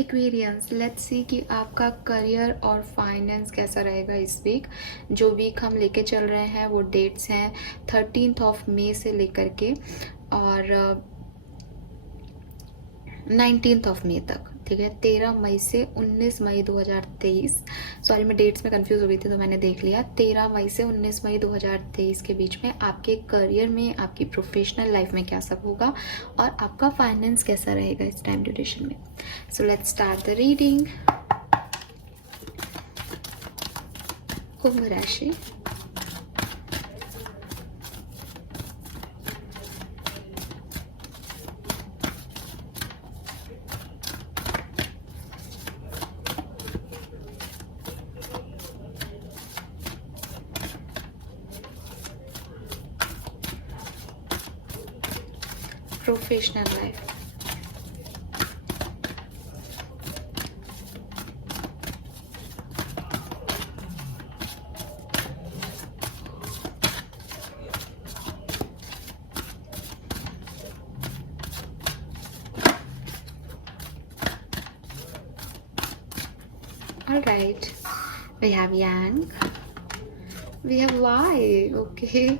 Aquarians, let's see कि आपका career और फाइनेंस कैसा रहेगा इस वीक। जो वीक हम लेके चल रहे हैं वो डेट्स हैं 13 मई से लेकर के और 19 मई तक, ठीक है। 13 मई से 19 मई 2023, सॉरी मैं डेट्स में कंफ्यूज हो गई थी तो मैंने देख लिया। 13 मई से 19 मई 2023 के बीच में आपके करियर में, आपकी प्रोफेशनल लाइफ में क्या सब होगा और आपका फाइनेंस कैसा रहेगा इस टाइम ड्यूरेशन में। So let's start the reading. कुंभ राशि, professional life, all right, we have Yang, we have Y, okay,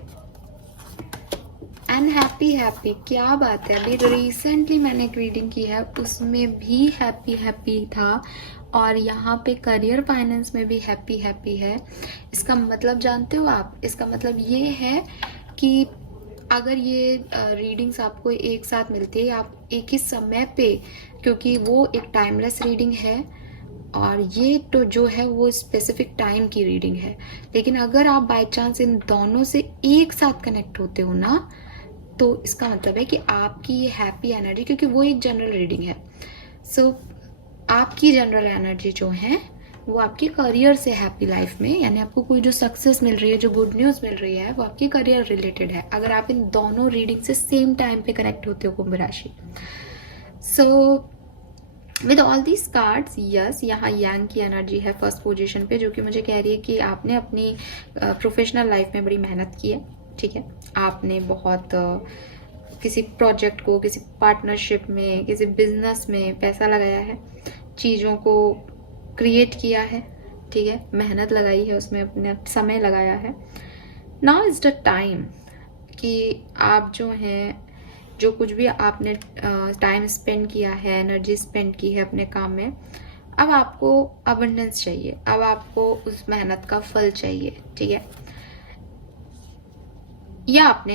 unhappy happy, क्या बात है। अभी रिसेंटली मैंने एक रीडिंग की है उसमें भी हैप्पी हैप्पी था और यहाँ पे करियर फाइनेंस में भी हैप्पी हैप्पी है। इसका मतलब जानते हो आप, इसका मतलब ये है कि अगर ये रीडिंग्स आपको एक साथ मिलती है आप एक ही समय पे, क्योंकि वो एक टाइमलेस रीडिंग है और ये तो जो है वो स्पेसिफिक टाइम की रीडिंग है, लेकिन अगर आप बाय चांस इन दोनों से एक साथ कनेक्ट होते हो ना, तो इसका मतलब है कि आपकी ये हैप्पी एनर्जी, क्योंकि वो एक जनरल रीडिंग है, सो आपकी जनरल एनर्जी जो है वो आपके करियर से हैप्पी लाइफ में, यानी आपको कोई जो सक्सेस मिल रही है, जो गुड न्यूज़ मिल रही है वो आपके करियर रिलेटेड है, अगर आप इन दोनों रीडिंग से सेम टाइम पे कनेक्ट होते हो कुंभ राशि। So with all these cards, yes, यहाँ यांग की एनर्जी है फर्स्ट पोजीशन पे, जो कि मुझे कह रही है कि आपने अपनी प्रोफेशनल लाइफ में बड़ी मेहनत की है, ठीक है। आपने बहुत किसी प्रोजेक्ट को, किसी पार्टनरशिप में, किसी बिजनेस में पैसा लगाया है, चीज़ों को क्रिएट किया है, ठीक है, मेहनत लगाई है उसमें, अपने समय लगाया है। नाउ इज द टाइम कि आप जो हैं, जो कुछ भी आपने टाइम स्पेंड किया है, एनर्जी स्पेंड की है अपने काम में, अब आपको अबंडेंस चाहिए, अब आपको उस मेहनत का फल चाहिए, ठीक है। या आपने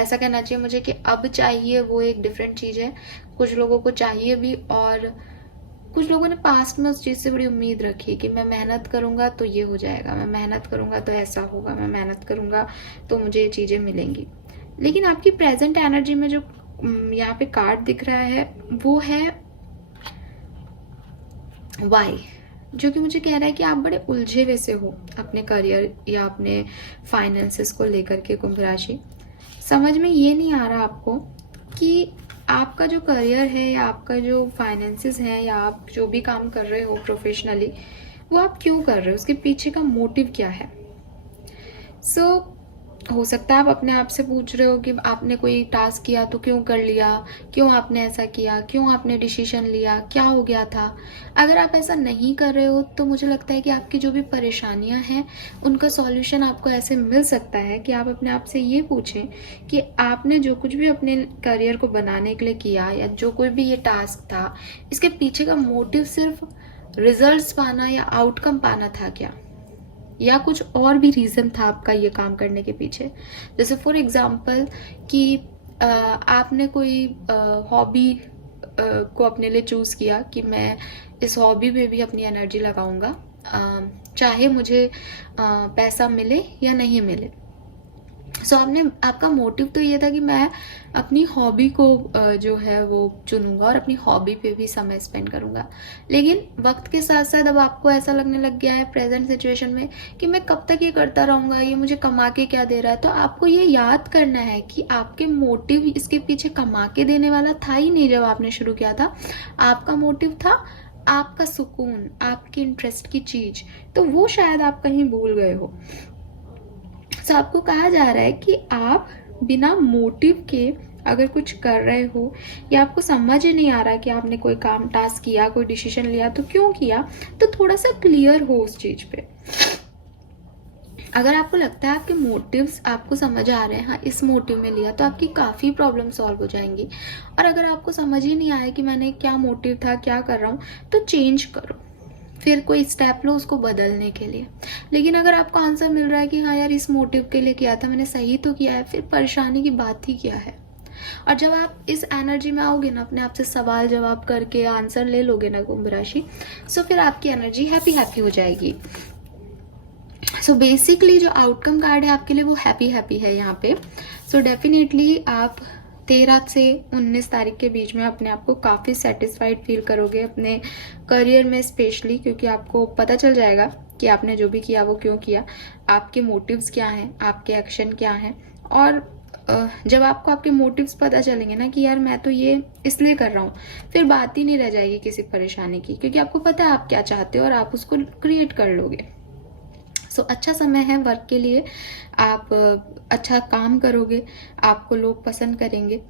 ऐसा कहना चाहिए मुझे कि अब चाहिए, वो एक डिफरेंट चीज़ है। कुछ लोगों को चाहिए भी और कुछ लोगों ने पास्ट में उस चीज़ से बड़ी उम्मीद रखी कि मैं मेहनत करूँगा तो ये हो जाएगा, मैं मेहनत करूँगा तो ऐसा होगा, मैं मेहनत करूँगा तो मुझे ये चीज़ें मिलेंगी। लेकिन आपकी प्रेजेंट एनर्जी में जो यहाँ पे कार्ड दिख रहा है वो है वाई, जो कि मुझे कह रहा है कि आप बड़े उलझे हुए से हो अपने करियर या अपने फाइनेंसेस को लेकर के कुंभ राशि। समझ में ये नहीं आ रहा आपको कि आपका जो करियर है या आपका जो फाइनेंसेस हैं या आप जो भी काम कर रहे हो प्रोफेशनली, वो आप क्यों कर रहे हो, उसके पीछे का मोटिव क्या है। सो हो सकता है आप अपने आप से पूछ रहे हो कि आपने कोई टास्क किया तो क्यों कर लिया, क्यों आपने ऐसा किया, क्यों आपने डिसीजन लिया, क्या हो गया था। अगर आप ऐसा नहीं कर रहे हो तो मुझे लगता है कि आपकी जो भी परेशानियां हैं उनका सॉल्यूशन आपको ऐसे मिल सकता है कि आप अपने आप से ये पूछें कि आपने जो कुछ भी अपने करियर को बनाने के लिए किया या जो कोई भी ये टास्क था, इसके पीछे का मोटिव सिर्फ रिजल्ट्स पाना या आउटकम पाना था क्या, या कुछ और भी रीज़न था आपका ये काम करने के पीछे। जैसे फॉर एग्जांपल कि आपने कोई हॉबी को अपने लिए चूज़ किया कि मैं इस हॉबी पे भी अपनी एनर्जी लगाऊंगा, चाहे मुझे पैसा मिले या नहीं मिले। सो आपका मोटिव तो ये था कि मैं अपनी हॉबी को जो है वो चुनूंगा और अपनी हॉबी पे भी समय स्पेंड करूंगा। लेकिन वक्त के साथ साथ अब आपको ऐसा लगने लग गया है प्रेजेंट सिचुएशन में कि मैं कब तक ये करता रहूंगा, ये मुझे कमा के क्या दे रहा है। तो आपको ये याद करना है कि आपके मोटिव इसके पीछे कमा के देने वाला था ही नहीं। जब आपने शुरू किया था आपका मोटिव था आपका सुकून, आपकी इंटरेस्ट की चीज, तो वो शायद आप कहीं भूल गए हो। तो आपको कहा जा रहा है कि आप बिना मोटिव के अगर कुछ कर रहे हो या आपको समझ ही नहीं आ रहा कि आपने कोई काम टास्क किया, कोई डिसीजन लिया तो क्यों किया, तो थोड़ा सा क्लियर हो उस चीज पे। अगर आपको लगता है आपके मोटिव्स आपको समझ आ रहे हैं, हाँ इस मोटिव में लिया, तो आपकी काफ़ी प्रॉब्लम सॉल्व हो जाएंगी। और अगर आपको समझ ही नहीं आया कि मैंने क्या मोटिव था, क्या कर रहा हूँ, तो चेंज करो, फिर कोई स्टेप लो उसको बदलने के लिए। लेकिन अगर आपको आंसर मिल रहा है कि हाँ यार इस मोटिव के लिए किया था, मैंने सही तो किया है, फिर परेशानी की बात ही क्या है। और जब आप इस एनर्जी में आओगे ना, अपने आप से सवाल जवाब करके आंसर ले लोगे ना कुंभ राशि, सो फिर आपकी एनर्जी हैप्पी हैप्पी हो जाएगी। सो बेसिकली जो आउटकम कार्ड है आपके लिए वो हैप्पी हैप्पी है यहाँ पे। सो डेफिनेटली आप 13 से 19 तारीख के बीच में अपने आप को काफ़ी सेटिस्फाइड फील करोगे अपने करियर में स्पेशली, क्योंकि आपको पता चल जाएगा कि आपने जो भी किया वो क्यों किया, आपके मोटिव्स क्या हैं, आपके एक्शन क्या हैं। और जब आपको आपके मोटिव्स पता चलेंगे ना कि यार मैं तो ये इसलिए कर रहा हूँ, फिर बात ही नहीं रह जाएगी किसी परेशानी की, क्योंकि आपको पता है आप क्या चाहते हो और आप उसको क्रिएट कर लोगे। सो अच्छा समय है वर्क के लिए, आप अच्छा काम करोगे, आपको लोग पसंद करेंगे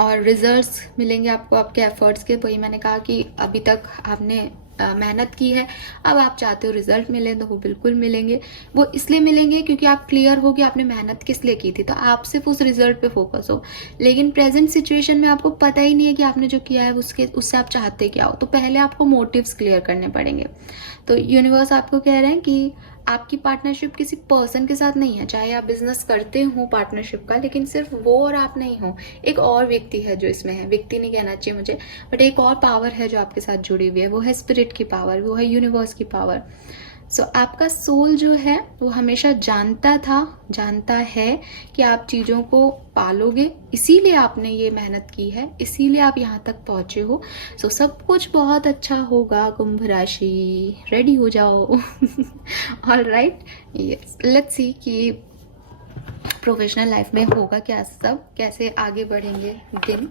और रिजल्ट्स मिलेंगे आपको आपके एफर्ट्स के। वही मैंने कहा कि अभी तक आपने मेहनत की है, अब आप चाहते हो रिजल्ट मिले, तो वो बिल्कुल मिलेंगे। वो इसलिए मिलेंगे क्योंकि आप क्लियर हो कि आपने मेहनत किस लिए की थी, तो आप सिर्फ उस रिजल्ट पे फोकस हो। लेकिन प्रेजेंट सिचुएशन में आपको पता ही नहीं है कि आपने जो किया है उससे आप चाहते क्या हो, तो पहले आपको मोटिव्स क्लियर करने पड़ेंगे। तो यूनिवर्स आपको कह रहे हैं कि आपकी पार्टनरशिप किसी पर्सन के साथ नहीं है, चाहे आप बिजनेस करते हो पार्टनरशिप का, लेकिन सिर्फ वो और आप नहीं हो, एक और व्यक्ति है जो इसमें है। व्यक्ति नहीं कहना चाहिए मुझे, बट एक और पावर है जो आपके साथ जुड़ी हुई है, वो है स्पिरिट की पावर, वो है यूनिवर्स की पावर। सो आपका सोल जो है वो हमेशा जानता है कि आप चीज़ों को पालोगे, इसीलिए आपने ये मेहनत की है, इसीलिए आप यहाँ तक पहुँचे हो। सो सब कुछ बहुत अच्छा होगा कुंभ राशि, रेडी हो जाओ। All right, yes, let's see कि प्रोफेशनल लाइफ में होगा क्या सब, कैसे आगे बढ़ेंगे दिन।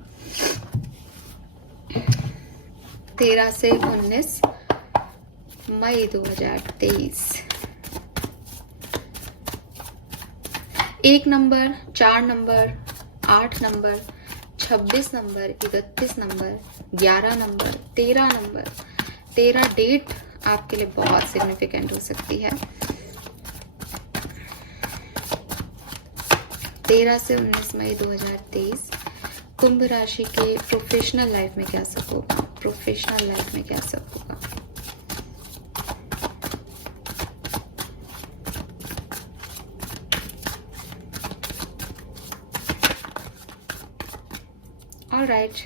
13 से 19 मई 2023। 1 number, 4 number, 8 number, 26 number, 31 number, 11 number, 13 number. 13 date आपके लिए बहुत सिग्निफिकेंट हो सकती है। 13 से 19 मई 2023 कुंभ राशि के प्रोफेशनल लाइफ में क्या सब होगा, प्रोफेशनल लाइफ में क्या सब होगा। All right,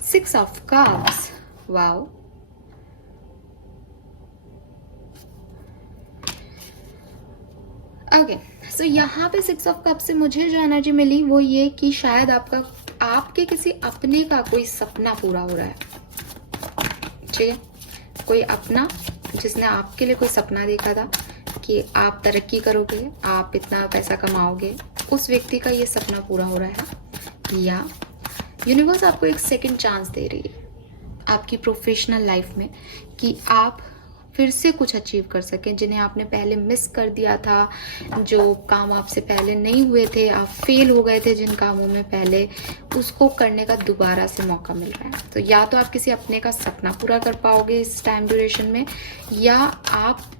6 of Cups. Wow. Okay, सो यहाँ पे 6 ऑफ कप से मुझे जो एनर्जी मिली वो ये कि शायद आपके किसी अपने का कोई सपना पूरा हो रहा है। ठीक है, कोई अपना जिसने आपके लिए कोई सपना देखा था कि आप तरक्की करोगे, आप इतना पैसा कमाओगे, उस व्यक्ति का ये सपना पूरा हो रहा है। या यूनिवर्स आपको एक सेकंड चांस दे रही है आपकी प्रोफेशनल लाइफ में कि आप फिर से कुछ अचीव कर सकें, जिन्हें आपने पहले मिस कर दिया था, जो काम आपसे पहले नहीं हुए थे, आप फेल हो गए थे जिन कामों में पहले, उसको करने का दोबारा से मौका मिल रहा है। तो या तो आप किसी अपने का सपना पूरा कर पाओगे इस टाइम ड्यूरेशन में, या आप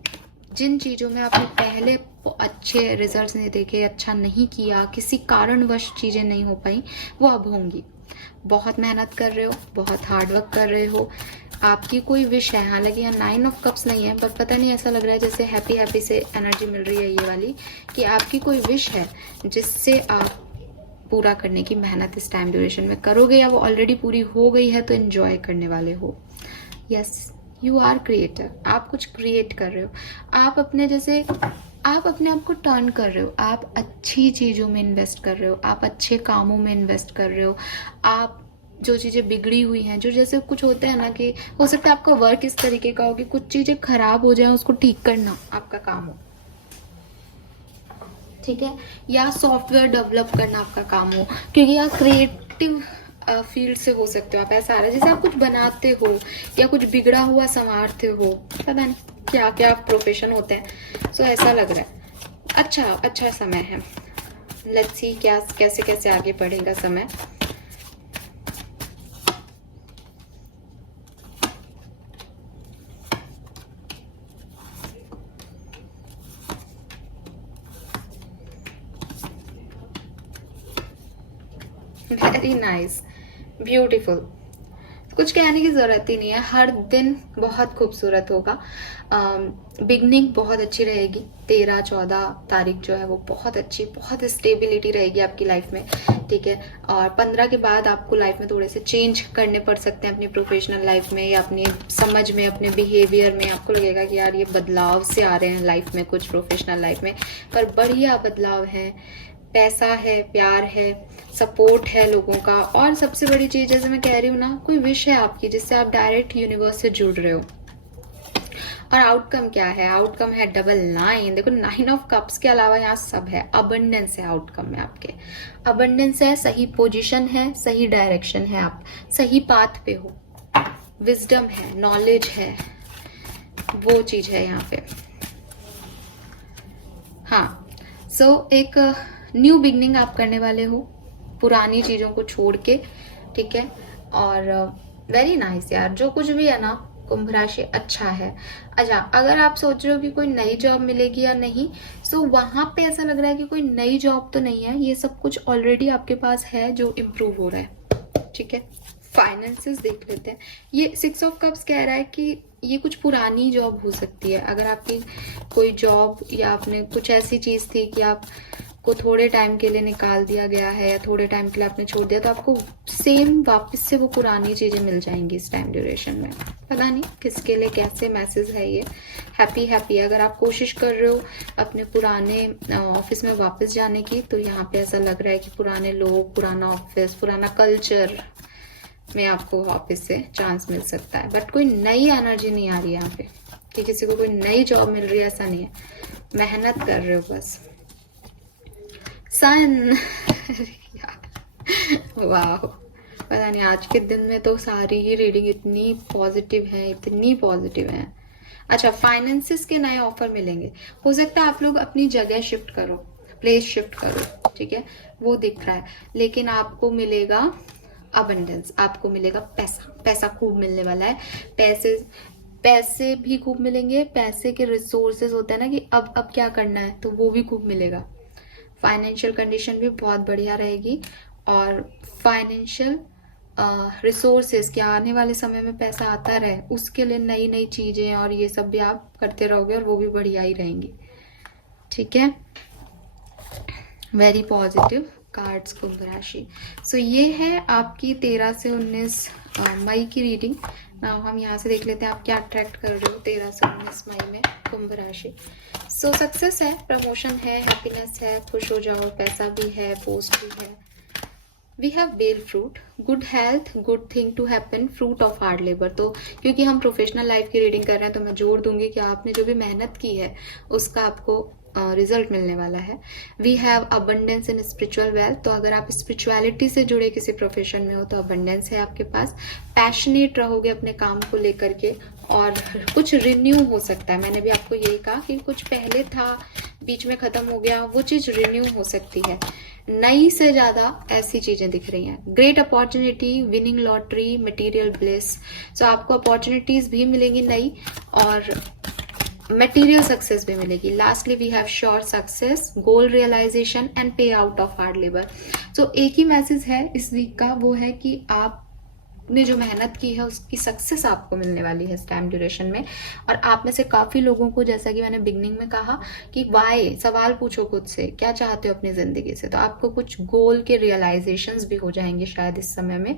जिन चीज़ों में आपने पहले अच्छे रिजल्ट्स नहीं देखे, अच्छा नहीं किया, किसी कारणवश चीज़ें नहीं हो पाई, वो अब होंगी। बहुत मेहनत कर रहे हो, बहुत हार्ड वर्क कर रहे हो, आपकी कोई विश है। हालांकि यहाँ 9 ऑफ कप्स नहीं है, बट पता नहीं ऐसा लग रहा है जैसे हैप्पी हैप्पी से एनर्जी मिल रही है ये वाली, कि आपकी कोई विश है जिससे आप पूरा करने की मेहनत इस टाइम ड्यूरेशन में करोगे, या वो ऑलरेडी पूरी हो गई है तो एंजॉय करने वाले हो। यस, यू आर क्रिएटर, आप कुछ क्रिएट कर रहे हो, आप अपने आप को टर्न कर रहे हो, आप अच्छी चीज़ों में इन्वेस्ट कर रहे हो, आप अच्छे कामों में इन्वेस्ट कर रहे हो। आप जो चीज़ें बिगड़ी हुई हैं, जो जैसे कुछ होता है ना कि हो सकता है आपका वर्क इस तरीके का हो कि कुछ चीज़ें खराब हो जाए, उसको ठीक करना आपका काम हो, ठीक है, या सॉफ्टवेयर डेवलप करना आपका काम हो, क्योंकि आप क्रिएटिव फील्ड से हो सकते हो। आप ऐसा आ रहा है जैसे आप कुछ बनाते हो या कुछ बिगड़ा हुआ संवारते हो, पता नहीं क्या क्या प्रोफेशन होते हैं। सो ऐसा लग रहा है अच्छा समय है। लेट्स सी क्या कैसे कैसे आगे बढ़ेगा समय। Very nice, beautiful. कुछ कहने की ज़रूरत ही नहीं है, हर दिन बहुत खूबसूरत होगा। बिगनिंग बहुत अच्छी रहेगी, 13-14 तारीख जो है वो बहुत अच्छी, बहुत स्टेबिलिटी रहेगी आपकी लाइफ में, ठीक है। और 15 के बाद आपको लाइफ में थोड़े से चेंज करने पड़ सकते हैं अपनी प्रोफेशनल लाइफ में या अपनी समझ में, अपने बिहेवियर में। आपको लगेगा कि यार ये बदलाव से आ रहे हैं लाइफ में कुछ प्रोफेशनल लाइफ में, पर बढ़िया बदलाव है। पैसा है, प्यार है, सपोर्ट है लोगों का, और सबसे बड़ी चीज़ जैसे मैं कह रही हूँ ना, कोई विश है आपकी जिससे आप डायरेक्ट यूनिवर्स से जुड़ रहे हो। और आउटकम क्या है? आउटकम है डबल 9। देखो 9 ऑफ कप्स के अलावा यहाँ सब है, अबंडेंस है आउटकम में आपके। अबंडेंस है, सही पोजीशन है, सही डायरेक्शन है, आप सही पाथ पे हो, विजडम है, नॉलेज है, वो चीज़ है यहाँ पे। हाँ, सो एक न्यू बिगनिंग आप करने वाले हो, पुरानी चीज़ों को छोड़ के, ठीक है। और वेरी नाइस यार, जो कुछ भी है ना कुंभ राशि अच्छा है। अच्छा, अगर आप सोच रहे हो कि कोई नई जॉब मिलेगी या नहीं, सो वहाँ पे ऐसा लग रहा है कि कोई नई जॉब तो नहीं है, ये सब कुछ ऑलरेडी आपके पास है जो इम्प्रूव हो रहा है, ठीक है। फाइनेंसेस देख लेते हैं। ये 6 ऑफ कप्स कह रहा है कि ये कुछ पुरानी जॉब हो सकती है। अगर आपकी कोई जॉब या आपने कुछ ऐसी चीज़ थी कि आपको थोड़े टाइम के लिए निकाल दिया गया है या थोड़े टाइम के लिए आपने छोड़ दिया, तो आपको सेम वापस से वो पुरानी चीज़ें मिल जाएंगी इस टाइम ड्यूरेशन में। पता नहीं किसके लिए कैसे मैसेज है ये। हैप्पी हैप्पी अगर आप कोशिश कर रहे हो अपने पुराने ऑफिस में वापस जाने की, तो यहाँ पे ऐसा लग रहा है कि पुराने लोग, पुराना ऑफिस, पुराना कल्चर में आपको वापस से चांस मिल सकता है। बट कोई नई एनर्जी नहीं आ रही है यहाँ पे कि किसी को कोई नई जॉब मिल रही है, ऐसा नहीं है। मेहनत कर रहे हो बस। सन वाह, पता नहीं आज के दिन में तो सारी ही रीडिंग इतनी पॉजिटिव है, इतनी पॉजिटिव है। अच्छा, फाइनेंसिस के नए ऑफर मिलेंगे। हो सकता है आप लोग अपनी जगह शिफ्ट करो, प्लेस शिफ्ट करो, ठीक है, वो दिख रहा है। लेकिन आपको मिलेगा अबंडेंस, आपको मिलेगा पैसा, पैसा खूब मिलने वाला है। पैसे भी खूब मिलेंगे। पैसे के रिसोर्सेज होते हैं ना कि अब क्या करना है, तो वो भी खूब मिलेगा। फाइनेंशियल कंडीशन भी बहुत बढ़िया रहेगी। और फाइनेंशियल रिसोर्सेज के आने वाले समय में पैसा आता रहे, उसके लिए नई नई चीज़ें और ये सब भी आप करते रहोगे और वो भी बढ़िया ही रहेंगी, ठीक है। वेरी पॉजिटिव कार्ड्स कुंभ राशि। सो ये है आपकी 13 से 19 मई की रीडिंग। नाउ हम यहाँ से देख लेते हैं आप क्या अट्रैक्ट कर रहे हो 13 से 19 मई में कुंभ राशि। सो सक्सेस है, प्रमोशन है, हैप्पीनेस है, खुश हो जाओ, पैसा भी है, पोस्ट भी है। We have bell fruit, good health, good thing to happen, fruit of hard labour. तो क्योंकि हम प्रोफेशनल लाइफ की रीडिंग कर रहे हैं, तो मैं जोर दूंगी कि आपने जो भी मेहनत की है उसका आपको रिजल्ट मिलने वाला है। We have abundance in spiritual wealth. तो अगर आप स्पिरिचुअलिटी से जुड़े किसी प्रोफेशन में हो तो अबंडेंस है आपके पास। पैशनेट रहोगे अपने काम को लेकर के, और कुछ रिन्यू हो सकता है। मैंने भी आपको यही कहा कि कुछ पहले था, बीच में खत्म हो गया, वो चीज़ रिन्यू हो सकती है। नई से ज़्यादा ऐसी चीज़ें दिख रही हैं। Great opportunity, winning lottery, material bliss. So आपको अपॉर्चुनिटीज़ भी मिलेंगी नई, और मटेरियल सक्सेस भी मिलेगी। Lastly we have sure success, goal realisation and pay out of hard labour. So एक ही मैसेज है इस वीक का, वो है कि आपने जो मेहनत की है उसकी सक्सेस आपको मिलने वाली है इस टाइम ड्यूरेशन में। और आप में से काफ़ी लोगों को, जैसा कि मैंने बिगनिंग में कहा कि वाई, सवाल पूछो खुद से, क्या चाहते हो अपनी ज़िंदगी से। तो आपको कुछ गोल के रियलाइजेशंस भी हो जाएंगे शायद इस समय में।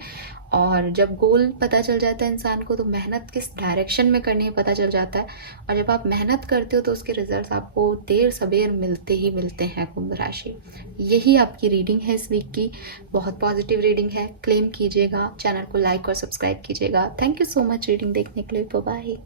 और जब गोल पता चल जाता है इंसान को, तो मेहनत किस डायरेक्शन में करनी है पता चल जाता है। और जब आप मेहनत करते हो तो उसके रिजल्ट्स आपको देर सबेर मिलते ही मिलते हैं कुंभ राशि। यही आपकी रीडिंग है इस वीक की, बहुत पॉजिटिव रीडिंग है। क्लेम कीजिएगा, चैनल को लाइक और सब्सक्राइब कीजिएगा। Thank you so much reading देखने के लिए। Bye bye.